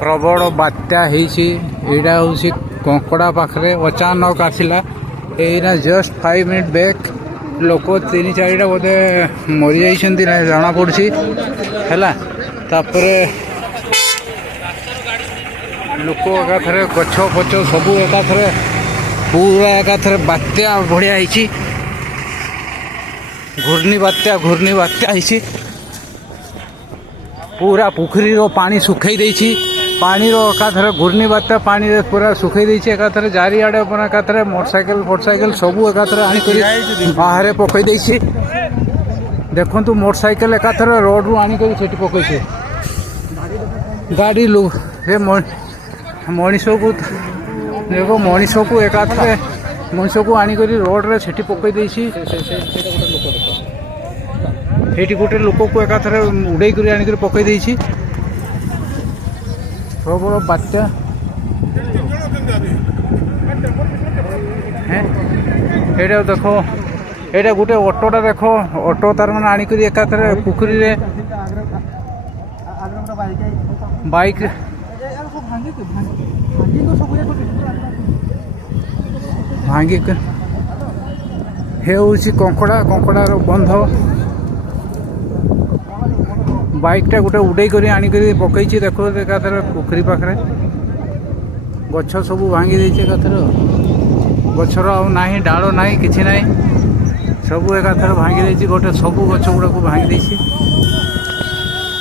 प्रबल बात्या होइछी। हूँ कंकड़ा पाखे अचानक आसला एना जस्ट 5 मिनट बैक लोक 3-4 बोधे मरी जाइए जना पड़ी है। लोक एकाथरे गछ फच सबू एकाथरे पूरा एकाथरे बात्या बढ़िया होइछी। घूर्णी बात्या होइछी। पूरा पुखरी रो पानी सुखई देइछी। पानी रो एकाथरे घूर्णी बात्या पानी रे पूरा सुखई देइछी। एकाथरे जारी आड़े अपन एकाथरे मोटरसाइकिल सबू एकाथरे आनी करी बाहर पकई देइछी। देखंतु मोटरसाइकिल एकाथरे रोड रु आनी करी सेठी पकईछे। गाड़ी लोग हे मनीष को देखो मनीष को एकाथरे मनीष को आनी करी रोड रे सेठी पकई देइछी। एठी गोटे लोक को एकाथरे उड़ाई करी आनी करी पकई देइछी। प्रबल बात्या एटा देखो एटा गोटे ऑटोटा देखो ऑटो तार माने आनी करी एकाथरे पुखरी रे बाइक भांगी हे होउछि कंकड़ार बंध। बाइकटा गोटे उड़ाई करी आनी करी पकईछि। देखो एकाथरे पुखरी पाखरे गछ सब भांगी देइछि। एकाथरे गछर आ नाही डाଳ नाही किछि नाही सबू एकाथरे भांगी देइछि। गोटे सबू गछ गुड़ा को भांगी देइछि।